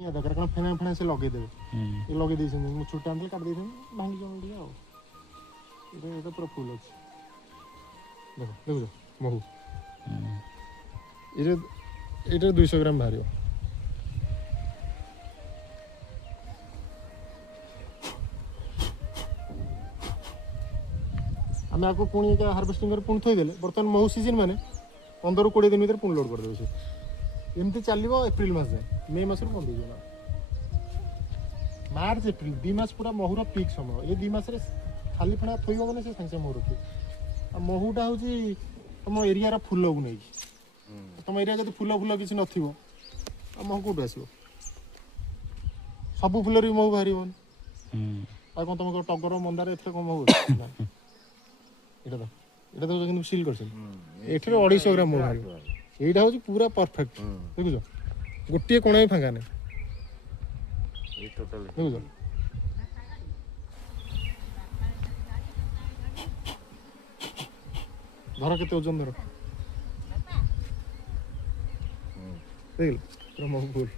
दरकार कारण फेना फेना से लगे देवे ये लगे दे मु छोटा आंदे काट दे भांगी जम दिया ये पूरा फुल अच्छे देखो देखो महू ये 200 ग्राम बाहर आम आपको पुणी हार्वेस्टिंग कर पुणी थोदेले बर्तमान महू सीजन मैंने 15-20 दिन भर पुणी लोड करदे से एमती चलो एप्रिल मस जाए मे मस बंद हो मार्च एप्रिल 2 मास पूरा महूर पिक समय ये 2 मास खाली फेना थोब मैंने से सागे महू रखिए आ महूटा हूँ तुम एरिया फुल को नहीं तुम एरिया जब फुल फुल किसी नथिबो आ महू कौट आसो सब फुल भी महू बाहर आ कौन तुम टगर मंदार एथरे कौन महू এটা তো কিন্তু সিল করছেন এটারে 250 গ্রাম মহু বাহারিব এইটা হচ্ছে পুরা পারফেক্ট দেখুছো গোটিয়ে কোণা भी ফাঁকা নাই এই টোটাল দেখুছো ধরো কেতে ওজন ধরো দেখল পুরা মহু ফুল